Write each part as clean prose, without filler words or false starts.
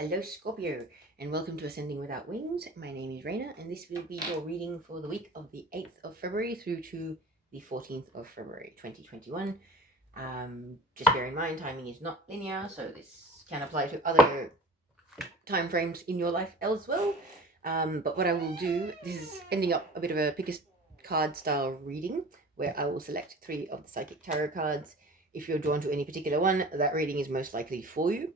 Hello Scorpio, and welcome to Ascending Without Wings. My name is Raina, and this will be your reading for the week of the 8th of February through to the 14th of February 2021. Just bear in mind, timing is not linear, so this can apply to other time frames in your life as well. But what I will do, this is ending up a bit of a pick a card style reading, where I will select 3 of the Psychic Tarot cards. If you're drawn to any particular one, that reading is most likely for you.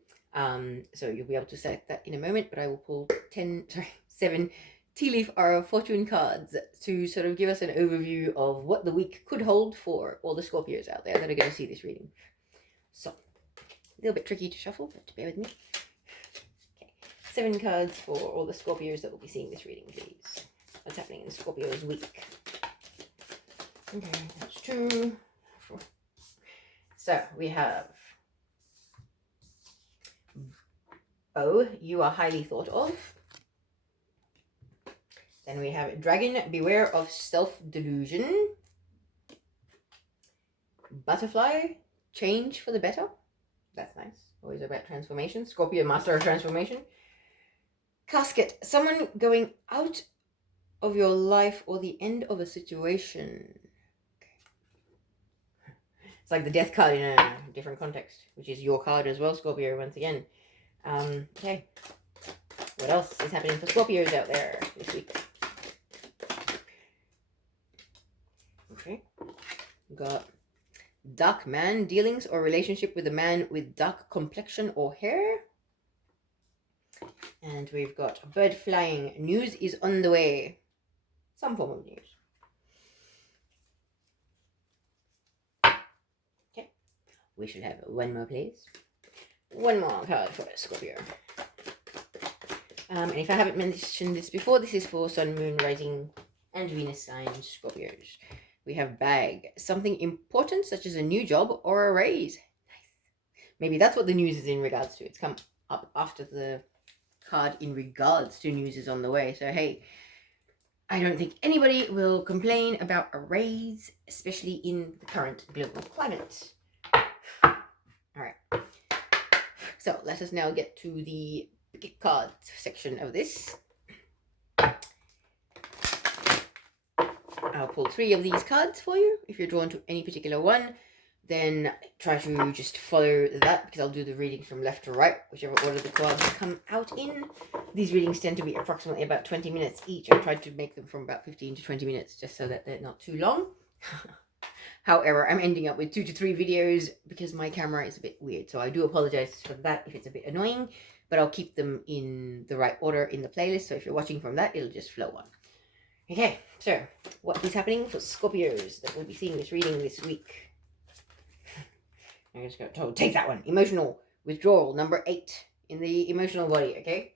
So you'll be able to select that in a moment, but I will pull 7 tea leaf fortune cards to sort of give us an overview of what the week could hold for all the Scorpios out there that are going to see this reading. So, a little bit tricky to shuffle, but bear with me. Okay, 7 cards for all the Scorpios that will be seeing this reading, please. What's happening in Scorpio's week? Okay, that's 2. So, we have you are highly thought of. Then we have Dragon, beware of self-delusion. Butterfly, change for the better. That's nice. Always about transformation. Scorpio, master of transformation. Casket, someone going out of your life or the end of a situation. It's like the death card in a different context, which is your card as well, Scorpio, once again. Okay. What else is happening for Scorpios out there this week? Okay. We've got dark man, dealings or relationship with a man with dark complexion or hair. And we've got bird flying, news is on the way. Some form of news. Okay. We should have one more, please. One more card for Scorpio. And if I haven't mentioned this before, this is for Sun, Moon, Rising, and Venus signs Scorpios. We have bag, something important such as a new job or a raise. Nice. Maybe that's what the news is in regards to. It's come up after the card in regards to news is on the way. So hey, I don't think anybody will complain about a raise, especially in the current global climate. All right. So let us now get to the pick cards section of this. I'll pull 3 of these cards for you. If you're drawn to any particular one, then try to just follow that, because I'll do the readings from left to right, whichever order the cards come out in. These readings tend to be approximately about 20 minutes each. I tried to make them from about 15 to 20 minutes just so that they're not too long. However, I'm ending up with 2 to 3 videos because my camera is a bit weird. So I do apologize for that if it's a bit annoying, but I'll keep them in the right order in the playlist. So if you're watching from that, it'll just flow on. Okay, so what is happening for Scorpios that will be seeing this reading this week? I'm just going to take that one. Emotional withdrawal, number 8 in the emotional body, okay?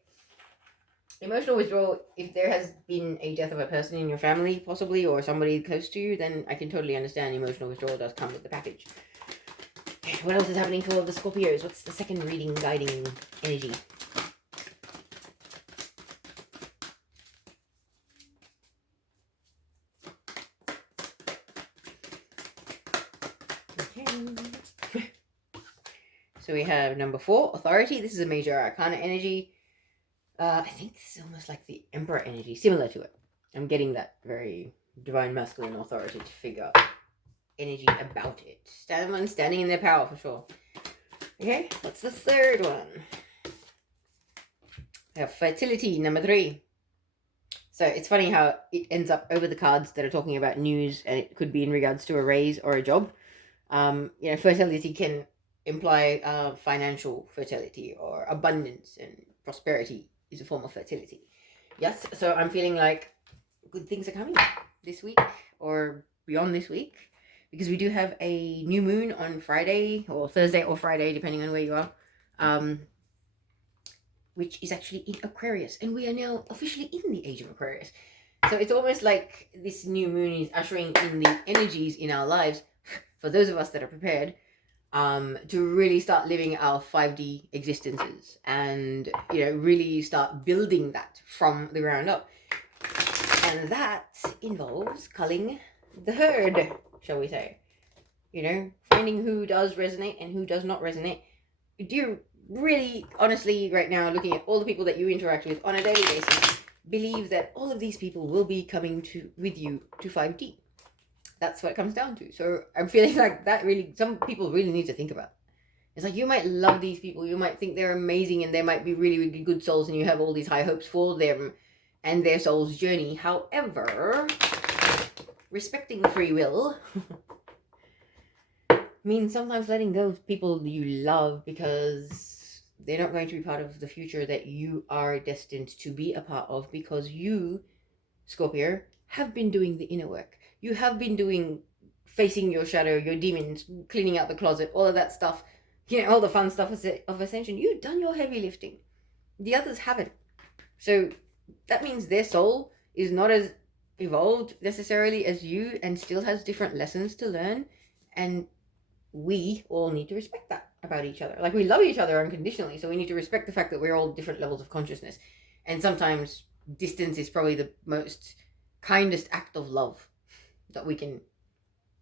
Emotional withdrawal, if there has been a death of a person in your family, possibly, or somebody close to you, then I can totally understand emotional withdrawal does come with the package. Okay, what else is happening for the Scorpios? What's the second reading guiding energy? Okay. So we have number 4, authority. This is a major arcana energy. I think this is almost like the Emperor energy, similar to it. I'm getting that very divine masculine authority to figure energy about it. Standing in their power for sure. Okay, what's the third one? We have fertility, number 3. So it's funny how it ends up over the cards that are talking about news, and it could be in regards to a raise or a job. Fertility can imply financial fertility or abundance, and prosperity is a form of fertility. Yes, so I'm feeling like good things are coming this week or beyond this week, because we do have a new moon on Friday or Thursday or Friday, depending on where you are, which is actually in Aquarius, and we are now officially in the age of Aquarius. So it's almost like this new moon is ushering in the energies in our lives for those of us that are prepared to really start living our 5D existences, and really start building that from the ground up. And that involves culling the herd, shall we say. Finding who does resonate and who does not resonate. Do you really, honestly, right now, looking at all the people that you interact with on a daily basis, believe that all of these people will be coming with you to 5D. That's what it comes down to. So I'm feeling like that really, some people really need to think about. It's like you might love these people, you might think they're amazing and they might be really, really good souls and you have all these high hopes for them and their soul's journey. However, respecting free will means sometimes letting go of people you love because they're not going to be part of the future that you are destined to be a part of, because you, Scorpio, have been doing the inner work. You have been facing your shadow, your demons, cleaning out the closet, all of that stuff, all the fun stuff of ascension. You've done your heavy lifting. The others haven't. So that means their soul is not as evolved necessarily as you and still has different lessons to learn. And we all need to respect that about each other. Like, we love each other unconditionally, so we need to respect the fact that we're all different levels of consciousness. And sometimes distance is probably the most kindest act of love that we can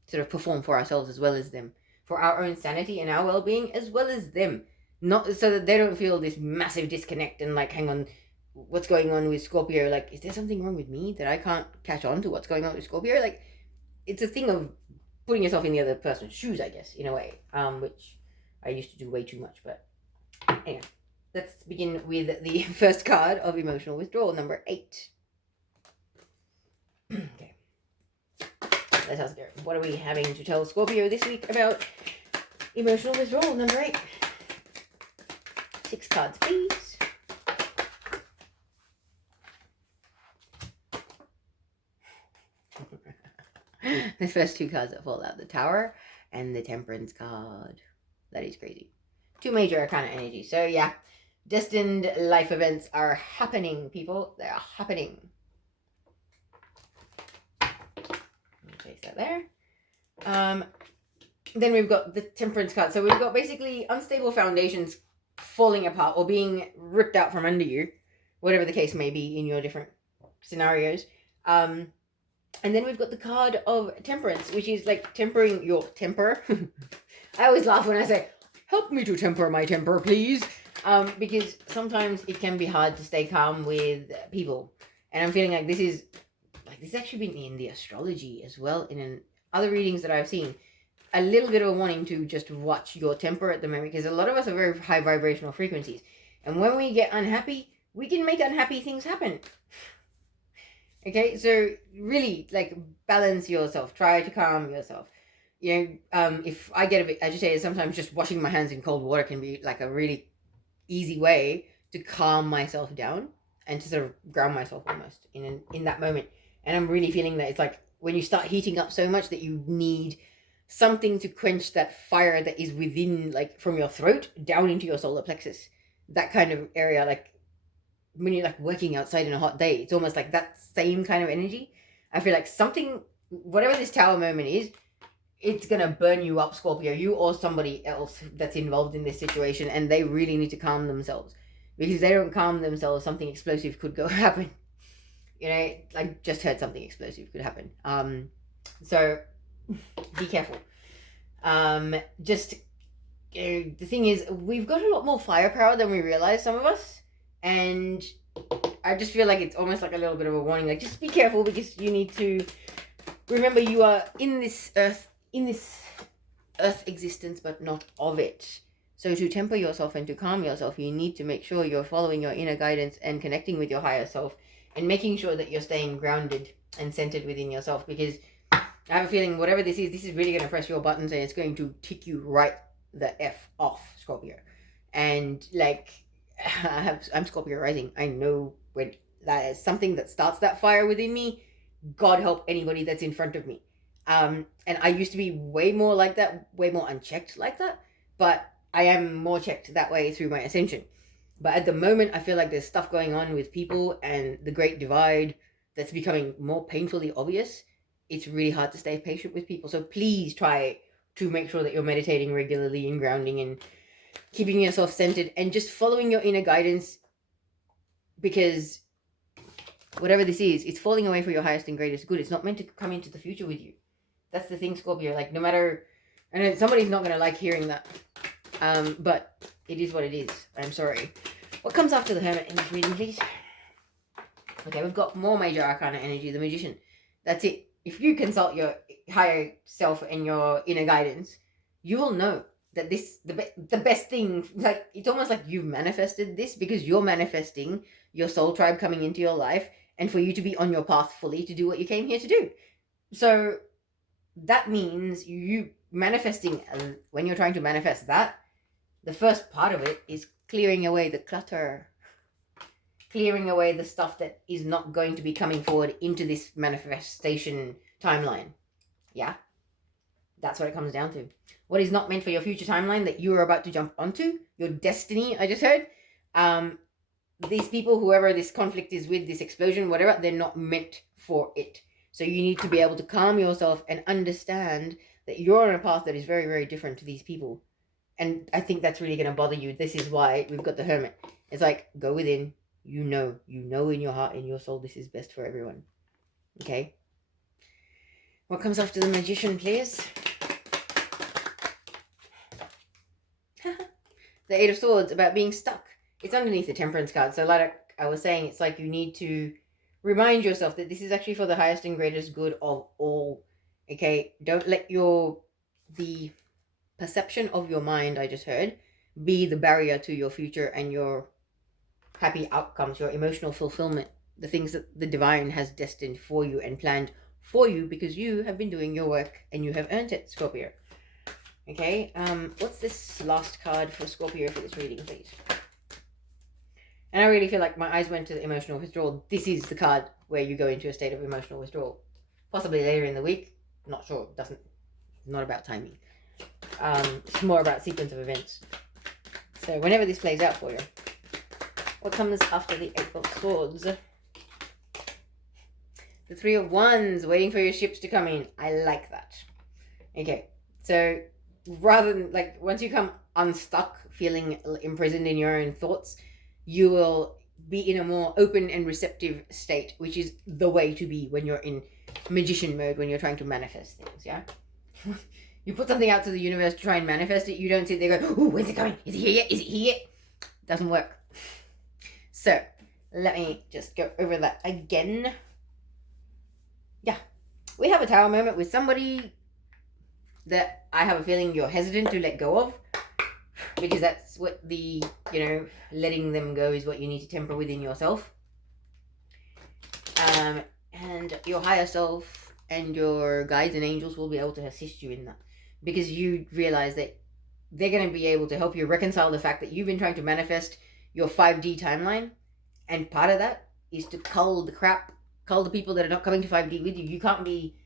sort of perform for ourselves as well as them, for our own sanity and our well-being as well as them, not so that they don't feel this massive disconnect and like, hang on, what's going on with Scorpio? Like, is there something wrong with me that I can't catch on to what's going on with Scorpio? Like, it's a thing of putting yourself in the other person's shoes, I guess, in a way, which I used to do way too much. But anyway, let's begin with the first card of emotional withdrawal, number 8. Okay, let's ask her, what are we having to tell Scorpio this week about emotional withdrawal, number 8? 6 cards, please. The first 2 cards that fall out, the Tower and the Temperance card. That is crazy. 2 major arcana energy. So yeah, destined life events are happening, people. They're happening. Place that there. Then we've got the Temperance card. So we've got basically unstable foundations falling apart or being ripped out from under you, whatever the case may be in your different scenarios. And then we've got the card of Temperance, which is like tempering your temper. I always laugh when I say, help me to temper my temper, please. Because sometimes it can be hard to stay calm with people. And I'm feeling like this has actually been in the astrology as well, in other readings that I've seen. A little bit of a warning to just watch your temper at the moment, because a lot of us are very high vibrational frequencies. And when we get unhappy, we can make unhappy things happen. Okay, so really, like, balance yourself. Try to calm yourself. If I get a bit agitated, sometimes just washing my hands in cold water can be like a really easy way to calm myself down and to sort of ground myself almost in that moment. And I'm really feeling that it's like when you start heating up so much that you need something to quench that fire that is within, like, from your throat down into your solar plexus. That kind of area, like when you're like working outside in a hot day, it's almost like that same kind of energy. I feel like something, whatever this Tower moment is, it's gonna burn you up, Scorpio, you or somebody else that's involved in this situation, and they really need to calm themselves, because if they don't calm themselves, something explosive could go happen. I just heard something explosive could happen. So be careful. The thing is, we've got a lot more firepower than we realize, some of us. And I just feel like it's almost like a little bit of a warning. Like, just be careful, because you need to remember you are in this earth existence, but not of it. So to temper yourself and to calm yourself, you need to make sure you're following your inner guidance and connecting with your higher self, and making sure that you're staying grounded and centered within yourself, because I have a feeling whatever this is really going to press your buttons, and it's going to tick you right the F off, Scorpio. And like, I'm Scorpio rising. I know when that is something that starts that fire within me. God help anybody that's in front of me. And I used to be way more like that, way more unchecked like that, but I am more checked that way through my ascension. But at the moment, I feel like there's stuff going on with people and the great divide that's becoming more painfully obvious. It's really hard to stay patient with people. So please try to make sure that you're meditating regularly and grounding and keeping yourself centered and just following your inner guidance, because whatever this is, it's falling away for your highest and greatest good. It's not meant to come into the future with you. That's the thing, Scorpio. Like, no matter, and somebody's not going to like hearing that, but It is what it is. I'm sorry. What comes after the Hermit in this reading, please? Okay, we've got more major arcana energy, the Magician. That's it. If you consult your higher self and your inner guidance, you will know that this the best thing, like, it's almost like you've manifested this, because you're manifesting your soul tribe coming into your life and for you to be on your path fully to do what you came here to do. So that means you manifesting, when you're trying to manifest that, the first part of it is clearing away the clutter, clearing away the stuff that is not going to be coming forward into this manifestation timeline. Yeah, that's what it comes down to. What is not meant for your future timeline that you are about to jump onto, your destiny, I just heard. These people, whoever this conflict is with, this explosion, whatever, they're not meant for it. So you need to be able to calm yourself and understand that you're on a path that is very, very different to these people. And I think that's really going to bother you. This is why we've got the Hermit. It's like, go within. You know in your heart, in your soul, this is best for everyone. Okay? What comes after the Magician, please? The Eight of Swords, about being stuck. It's underneath the Temperance card. So like I was saying, it's like you need to remind yourself that this is actually for the highest and greatest good of all. Okay? Don't let the perception of your mind, I just heard, be the barrier to your future and your happy outcomes, your emotional fulfillment, the things that the divine has destined for you and planned for you, because you have been doing your work and you have earned it, Scorpio. Okay, what's this last card for Scorpio for this reading, please? And I really feel like my eyes went to the emotional withdrawal. This is the card where you go into a state of emotional withdrawal. Possibly later in the week. Not sure. Not about timing. It's more about sequence of events. So whenever this plays out for you. What comes after the Eight of Swords? The Three of Wands, waiting for your ships to come in. I like that. Okay, so rather than, like, once you come unstuck, feeling imprisoned in your own thoughts, you will be in a more open and receptive state, which is the way to be when you're in magician mode, when you're trying to manifest things, yeah? You put something out to the universe to try and manifest it, you don't sit there going, ooh, when's it coming? Is it here yet? Is it here yet? Doesn't work. So, let me just go over that again. Yeah, we have a tower moment with somebody that I have a feeling you're hesitant to let go of, because that's what the, letting them go is what you need to temper within yourself. And your higher self and your guides and angels will be able to assist you in that, because you realize that they're going to be able to help you reconcile the fact that you've been trying to manifest your 5D timeline, and part of that is to cull the people that are not coming to 5D with you. You can't be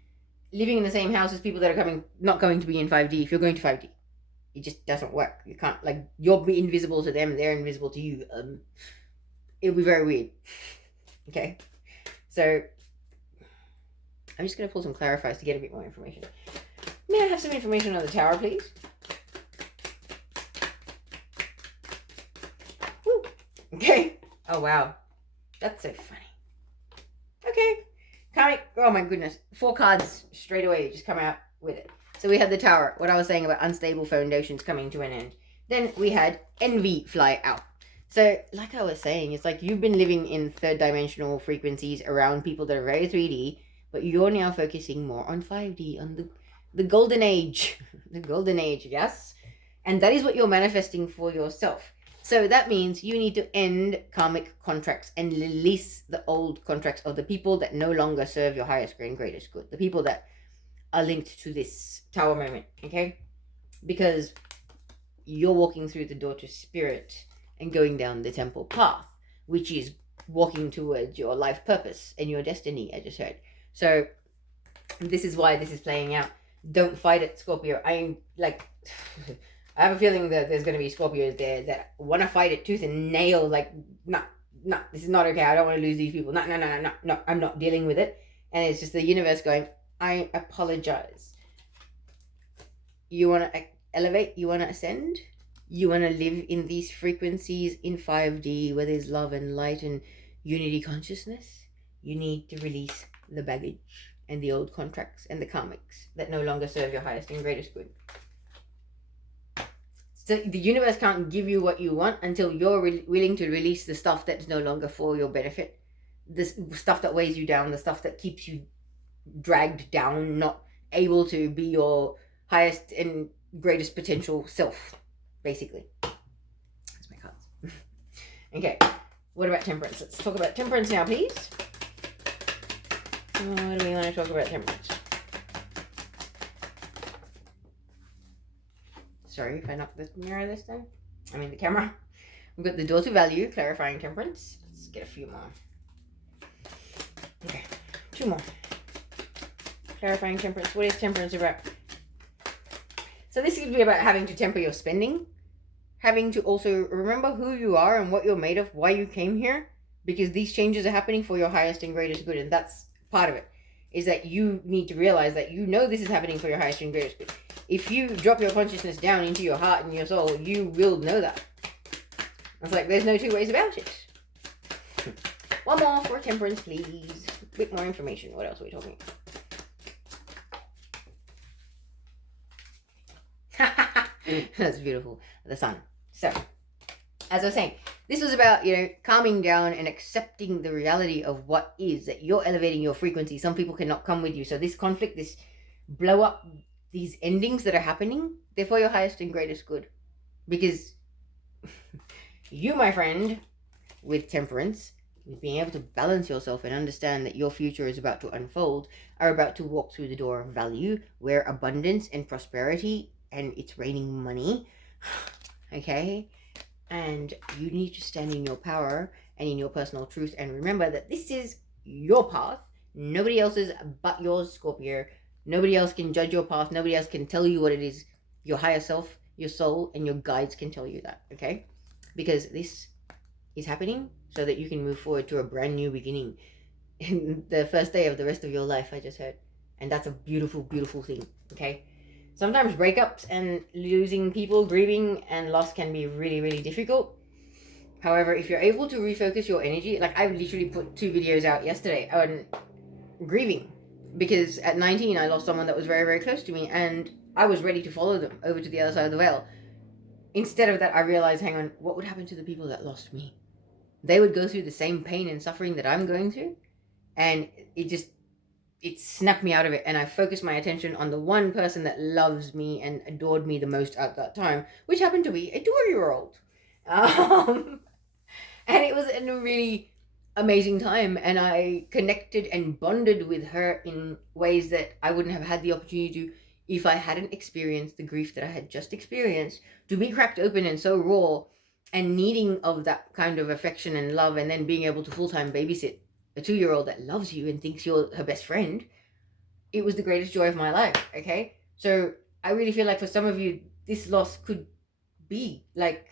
living in the same house as people that are not going to be in 5D if you're going to 5D. It just doesn't work. You can't, you'll be invisible to them, they're invisible to you. It'll be very weird. Okay? So, I'm just going to pull some clarifiers to get a bit more information. May I have some information on the tower, please? Woo. Okay. Oh, wow. That's so funny. Okay. Oh my goodness. 4 cards straight away just come out with it. So we had the tower, what I was saying about unstable foundations coming to an end. Then we had envy fly out. So like I was saying, it's like you've been living in 3rd dimensional frequencies around people that are very 3D, but you're now focusing more on 5D, on the golden age. The golden age, yes? And that is what you're manifesting for yourself. So that means you need to end karmic contracts and release the old contracts of the people that no longer serve your highest and greatest good. The people that are linked to this tower moment, okay? Because you're walking through the door to spirit and going down the temple path, which is walking towards your life purpose and your destiny, I just heard. So this is why this is playing out. Don't fight it, Scorpio. I have a feeling that there's going to be Scorpios there that want to fight it tooth and nail, no, this is not okay. I don't want to lose these people. No, I'm not dealing with it. And it's just the universe going, I apologize. You want to elevate? You want to ascend? You want to live in these frequencies in 5D where there's love and light and unity consciousness? You need to release the baggage and the old contracts and the karmics that no longer serve your highest and greatest good. It's So the universe can't give you what you want until you're willing to release the stuff that's no longer for your benefit. This stuff that weighs you down, the stuff that keeps you dragged down, not able to be your highest and greatest potential self, basically. That's my cards. Okay, what about temperance? Let's talk about temperance now, please. What do we want to talk about temperance? Sorry if I knocked the mirror this time. I mean the camera. We've got the door to value, clarifying temperance. Let's get a few more. Okay, 2 more. Clarifying temperance. What is temperance about? So this could be about having to temper your spending. Having to also remember who you are and what you're made of, why you came here. Because these changes are happening for your highest and greatest good. And that's part of it. Is that you need to realize that you know this is happening for your highest and greatest good. If you drop your consciousness down into your heart and your soul, you will know that. It's like there's no two ways about it. One more for temperance, please. A bit more information. What else are we talking about? That's beautiful. The sun. So, as I was saying, this was about, calming down and accepting the reality of what is, that you're elevating your frequency. Some people cannot come with you. So this conflict, this blow up, these endings that are happening, they're for your highest and greatest good. Because you, my friend, with temperance, with being able to balance yourself and understand that your future is about to unfold, are about to walk through the door of value, where abundance and prosperity, and it's raining money, okay? And you need to stand in your power and in your personal truth and remember that this is your path, nobody else's but yours, Scorpio. Nobody else can judge your path, nobody else can tell you what it is. Your higher self, your soul, and your guides can tell you that, okay? Because this is happening so that you can move forward to a brand new beginning. In the first day of the rest of your life, I just heard. And that's a beautiful, beautiful thing, okay? Sometimes breakups and losing people, grieving and loss can be really, really difficult. However, if you're able to refocus your energy, like I literally put 2 videos out yesterday on grieving. Because at 19, I lost someone that was very, very close to me. And I was ready to follow them over to the other side of the veil. Instead of that, I realized, hang on, what would happen to the people that lost me? They would go through the same pain and suffering that I'm going through. And it snapped me out of it, and I focused my attention on the one person that loves me and adored me the most at that time, which happened to be a 2-year-old. And it was a really amazing time, and I connected and bonded with her in ways that I wouldn't have had the opportunity to if I hadn't experienced the grief that I had just experienced, to be cracked open and so raw and needing of that kind of affection and love, and then being able to full-time babysit a 2-year-old that loves you and thinks you're her best friend. It was the greatest joy of my life, okay? So I really feel like for some of you, this loss could be like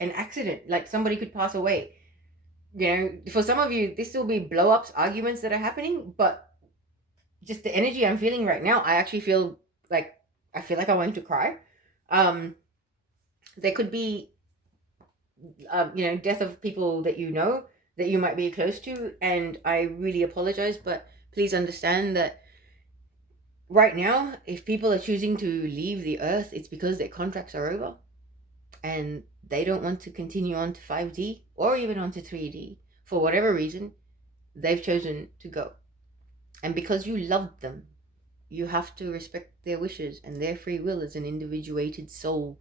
an accident, like somebody could pass away. For some of you, this will be blow-ups, arguments that are happening, but just the energy I'm feeling right now, I actually feel like I want to cry. There could be, death of people that you know, that you might be close to, and I really apologize, but please understand that right now, if people are choosing to leave the earth, it's because their contracts are over and they don't want to continue on to 5D or even on to 3D. For whatever reason, they've chosen to go. And because you loved them, you have to respect their wishes and their free will as an individuated soul.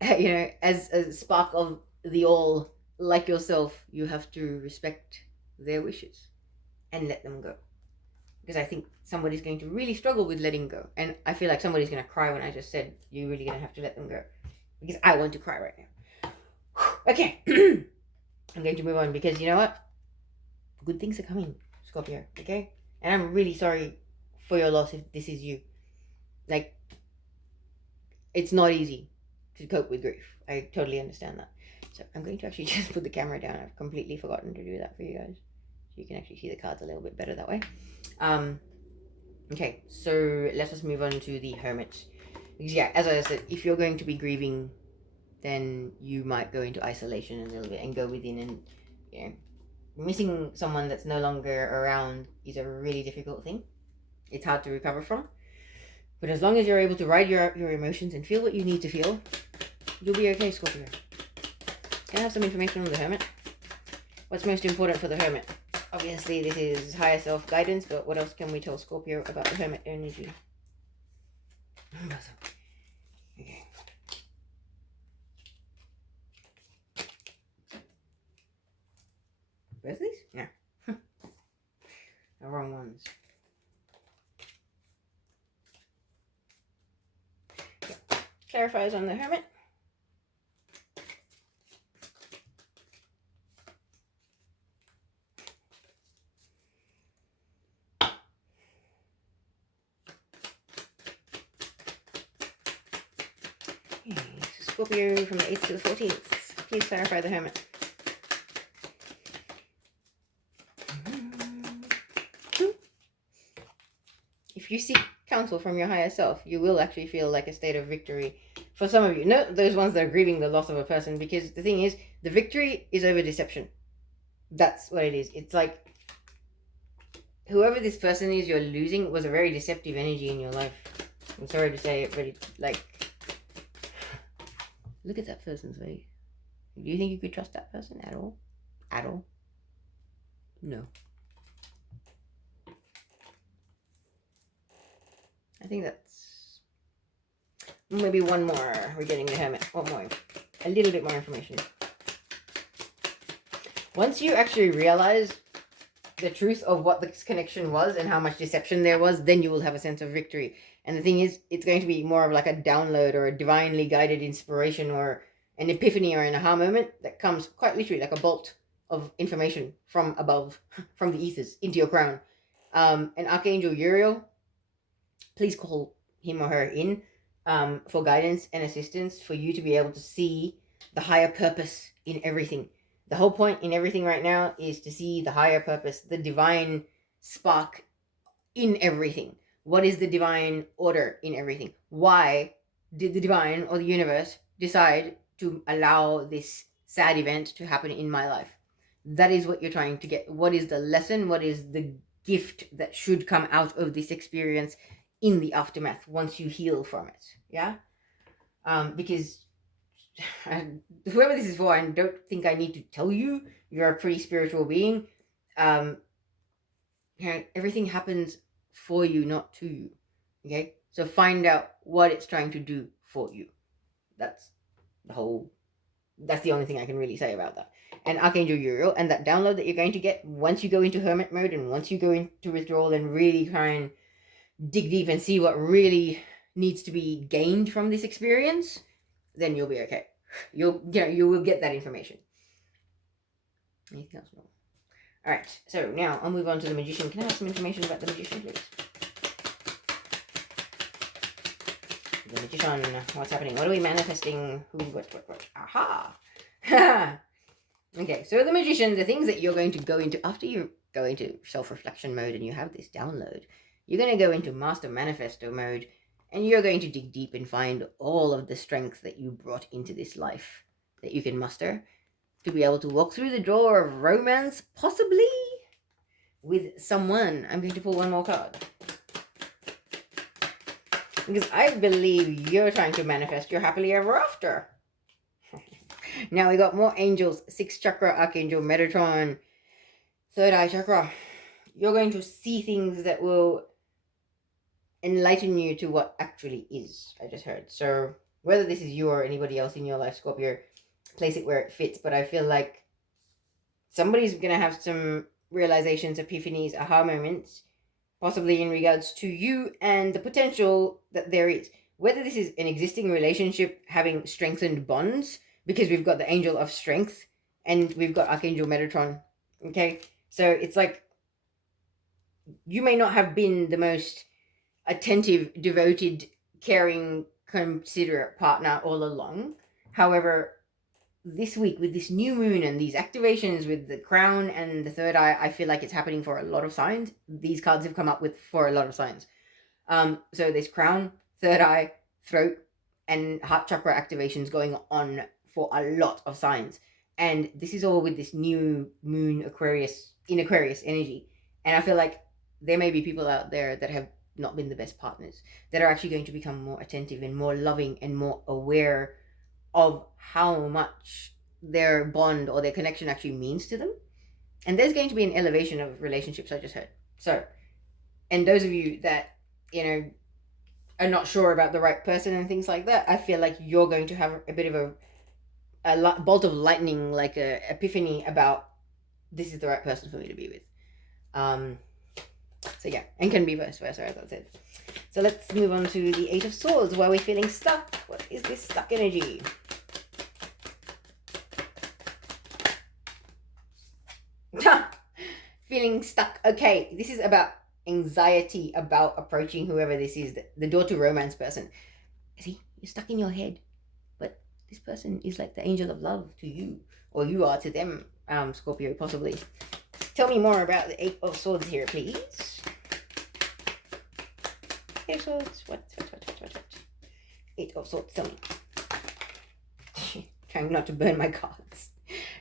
As a spark of the all, like yourself, you have to respect their wishes and let them go. Because I think somebody's going to really struggle with letting go. And I feel like somebody's going to cry when I just said, you're really going to have to let them go. Because I want to cry right now. Okay. I'm going to move on because you know what? Good things are coming, Scorpio. Okay? And I'm really sorry for your loss if this is you. Like, it's not easy to cope with grief. I totally understand that. So I'm going to actually just put the camera down. I've completely forgotten to do that for you guys. So you can actually see the cards a little bit better that way. Okay, so let us move on to the Hermit. Because yeah, as I said, if you're going to be grieving, then you might go into isolation a little bit and go within, and missing someone that's no longer around is a really difficult thing. It's hard to recover from. But as long as you're able to ride your emotions and feel what you need to feel, You'll be okay, Scorpio. Can I have some information on the Hermit? What's most important for the Hermit? Obviously, this is higher self guidance, but what else can we tell Scorpio about the Hermit energy? Okay. Both of these? No. The wrong ones. Okay. Clarifies on the Hermit. Okay. So Scorpio from the 8th to the 14th. Please clarify the Hermit. If you seek counsel from your higher self, you will actually feel like a state of victory. For some of you, not those ones that are grieving the loss of a person, because the thing is, the victory is over deception. That's what it is. It's like, whoever this person is you're losing was a very deceptive energy in your life. I'm sorry to say it, but it's like, look at that person's face. Do you think you could trust that person at all? At all? No. I think that's maybe one more. We're getting the Hermit. One more. A little bit more information. Once you actually realize the truth of what this connection was and how much deception there was, then you will have a sense of victory. And the thing is, it's going to be more of like a download or a divinely guided inspiration or an epiphany or an aha moment that comes quite literally like a bolt of information from above, from the ethers, into your crown. And Archangel Uriel, please call him or her in for guidance and assistance for you to be able to see the higher purpose in everything. The whole point in everything right now is to see the higher purpose, the divine spark in everything. What is the divine order in everything? Why did the divine or the universe decide to allow this sad event to happen in my life? That is what you're trying to get. What is the lesson? What is the gift that should come out of this experience in the aftermath once you heal from it? Yeah? Because whoever this is for, I don't think I need to tell you, you're a pretty spiritual being. Everything happens for you, not to you. Okay? So find out what it's trying to do for you. That's the only thing I can really say about that. And Archangel Uriel, and that download that you're going to get once you go into Hermit mode and once you go into Withdrawal and really try and dig deep and see what really needs to be gained from this experience, then you'll be okay. You will get that information. Anything else? No. All right. So now I'll move on to the Magician. Can I have some information about the Magician, please? The Magician. What's happening? What are we manifesting? Who? What? Aha! Okay. So the Magician. The things that you're going to go into after you go into self-reflection mode and you have this download, you're going to go into Master Manifesto mode. And you're going to dig deep and find all of the strength that you brought into this life that you can muster to be able to walk through the door of romance, possibly with someone. I'm going to pull one more card. Because I believe you're trying to manifest your happily ever after. Now we got more angels. 6th chakra, Archangel Metatron. 3rd eye chakra. You're going to see things that will enlighten you to what actually is, I just heard. So whether this is you or anybody else in your life, Scorpio, place it where it fits. But I feel like somebody's going to have some realizations, epiphanies, aha moments, possibly in regards to you and the potential that there is. Whether this is an existing relationship having strengthened bonds, because we've got the Angel of Strength and we've got Archangel Metatron. Okay? So it's like, you may not have been the most attentive, devoted, caring, considerate partner all along. However, this week with this new moon and these activations with the crown and the 3rd eye, I feel like it's happening for a lot of signs. These cards have come up with for a lot of signs. So there's crown, 3rd eye, throat, and heart chakra activations going on for a lot of signs. And this is all with this new moon Aquarius energy. And I feel like there may be people out there that have not been the best partners, that are actually going to become more attentive and more loving and more aware of how much their bond or their connection actually means to them. And there's going to be an elevation of relationships, I just heard. So, and those of you that, are not sure about the right person and things like that, I feel like you're going to have a bit of a bolt of lightning, like a epiphany about this is the right person for me to be with. So yeah, and can be vice versa, as I said. So let's move on to the Eight of Swords, where we're feeling stuck. What is this stuck energy? Feeling stuck. Okay, this is about anxiety about approaching whoever this is, the door to romance person. See, you're stuck in your head, but this person is like the angel of love to you, or you are to them, Scorpio, possibly. Tell me more about the Eight of Swords here, please. Eight of Swords. What? Eight of Swords, tell me. Trying not to burn my cards.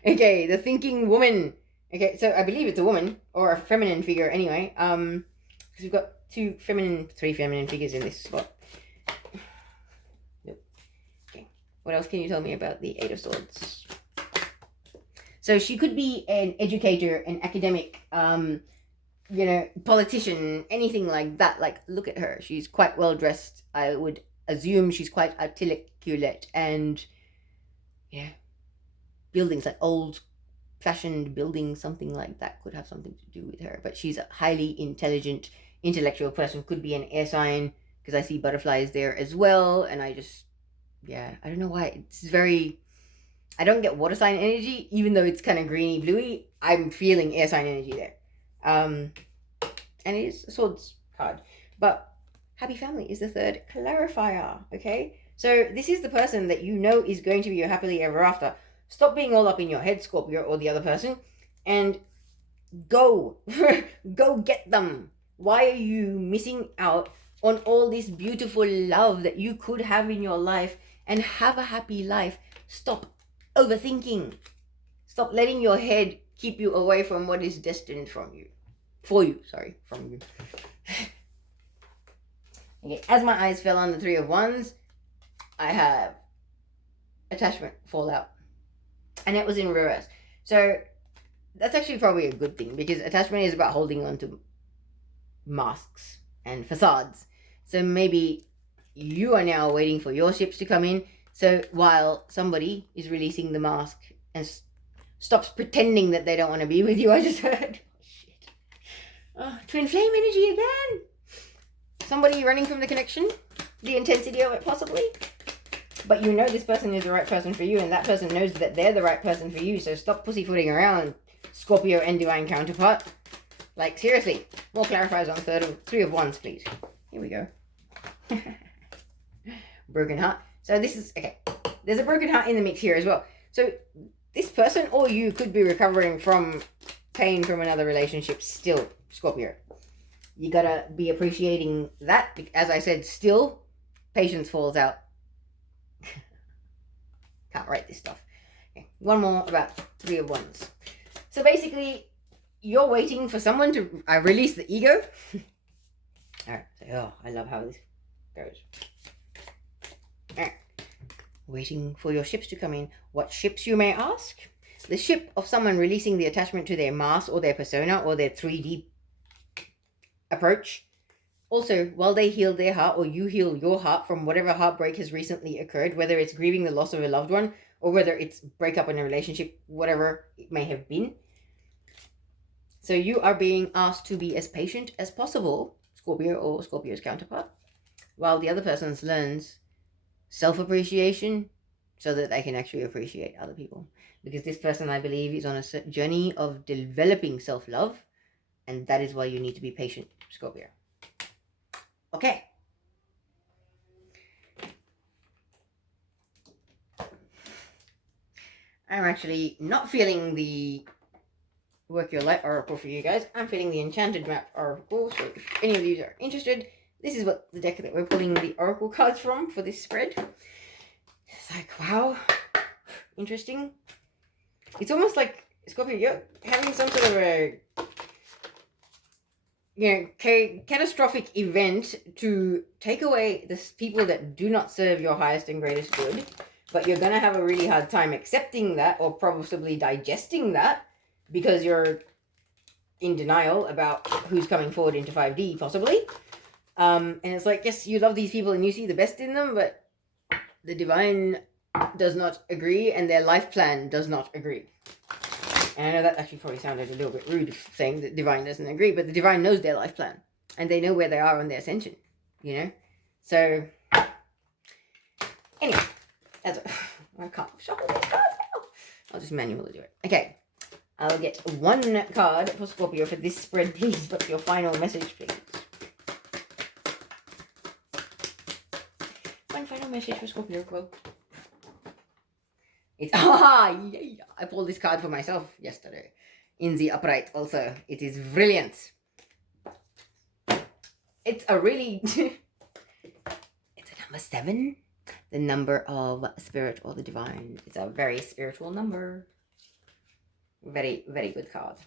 Okay, the thinking woman. Okay, so I believe it's a woman, or a feminine figure anyway. Because we've got three feminine figures in this spot. Nope. Okay, what else can you tell me about the Eight of Swords? So she could be an educator, an academic, politician, anything like that. Like, look at her. She's quite well dressed. I would assume she's quite articulate, and buildings, like old-fashioned buildings, something like that could have something to do with her. But she's a highly intelligent, intellectual person. Could be an air sign, because I see butterflies there as well. And I don't know why. It's very... I don't get water sign energy, even though it's kind of greeny bluey. I'm feeling air sign energy there. And it is a swords card. But happy family is the third clarifier, okay? So this is the person that you know is going to be your happily ever after. Stop being all up in your head, Scorpio, or the other person, and go. Go get them. Why are you missing out on all this beautiful love that you could have in your life and have a happy life? Stop overthinking. Stop letting your head keep you away from what is destined from you. For you. Okay, as my eyes fell on the Three of Wands, I have attachment fallout. And it was in reverse. So that's actually probably a good thing, because attachment is about holding on to masks and facades. So maybe you are now waiting for your ships to come in. So while somebody is releasing the mask and stops pretending that they don't want to be with you, I just heard. Shit. Oh, twin flame energy again. Somebody running from the connection, the intensity of it possibly. But you know this person is the right person for you, and that person knows that they're the right person for you. So stop pussyfooting around, Scorpio and divine counterpart. Like, seriously, more clarifiers on Three of Wands, please. Here we go. Broken heart. So this is, okay, there's a broken heart in the mix here as well. So this person or you could be recovering from pain from another relationship still, Scorpio. You gotta be appreciating that. As I said, still, patience falls out. Can't write this stuff. Okay, one more about Three of Wands. So basically, you're waiting for someone to release the ego. Alright, so, I love how this goes. Alright. Waiting for your ships to come in. What ships, you may ask? The ship of someone releasing the attachment to their mask or their persona or their 3D approach. Also, while they heal their heart, or you heal your heart from whatever heartbreak has recently occurred, whether it's grieving the loss of a loved one, or whether it's breakup in a relationship, whatever it may have been. So you are being asked to be as patient as possible, Scorpio or Scorpio's counterpart, while the other person learns self-appreciation so that they can actually appreciate other people. Because this person, I believe, is on a journey of developing self-love, and that is why you need to be patient, Scorpio. Okay. I'm actually not feeling the Work Your Light Oracle for you guys. I'm feeling the Enchanted Map Oracle. So if any of you are interested, this is what the deck that we're pulling the Oracle cards from for this spread. It's like, wow. Interesting. It's almost like, Scorpio, you're having some sort of a catastrophic event to take away the people that do not serve your highest and greatest good, but you're going to have a really hard time accepting that or possibly digesting that because you're in denial about who's coming forward into 5D, possibly. And it's like, yes, you love these people and you see the best in them, but the divine does not agree and their life plan does not agree. And I know that actually probably sounded a little bit rude saying that divine doesn't agree, but the divine knows their life plan and they know where they are on their ascension, you know? So, anyway, I can't shuffle these cards now. I'll just manually do it. Okay, I'll get one card for Scorpio for this spread, please. What's your final message, please? One final message for Scorpio, quote. It's, yeah, I pulled this card for myself yesterday. In the upright also. It is brilliant. It's a really... it's a number 7. The number of spirit or the divine. It's a very spiritual number. Very, very good card.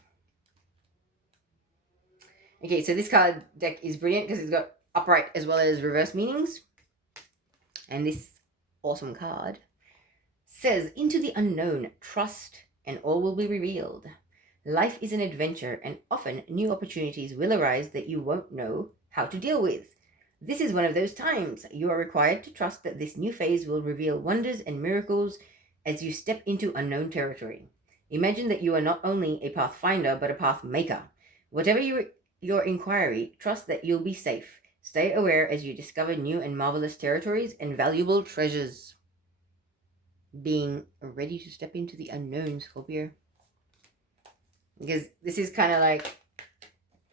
Okay, so this card deck is brilliant because it's got upright as well as reverse meanings. And this awesome card says, into the unknown, trust, and all will be revealed. Life is an adventure, and often new opportunities will arise that you won't know how to deal with. This is one of those times. You are required to trust that this new phase will reveal wonders and miracles as you step into unknown territory. Imagine that you are not only a pathfinder, but a path maker. Whatever your inquiry, trust that you'll be safe. Stay aware as you discover new and marvelous territories and valuable treasures. Being ready to step into the unknown, Scorpio. Because this is kind of like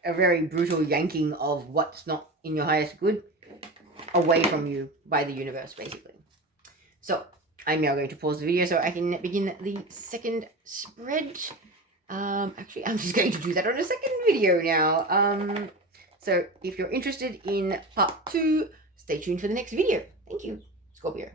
a very brutal yanking of what's not in your highest good away from you by the universe, basically. So, I'm now going to pause the video so I can begin the second spread. Actually, I'm just going to do that on a second video now. So, if you're interested in part 2, stay tuned for the next video. Thank you, Scorpio.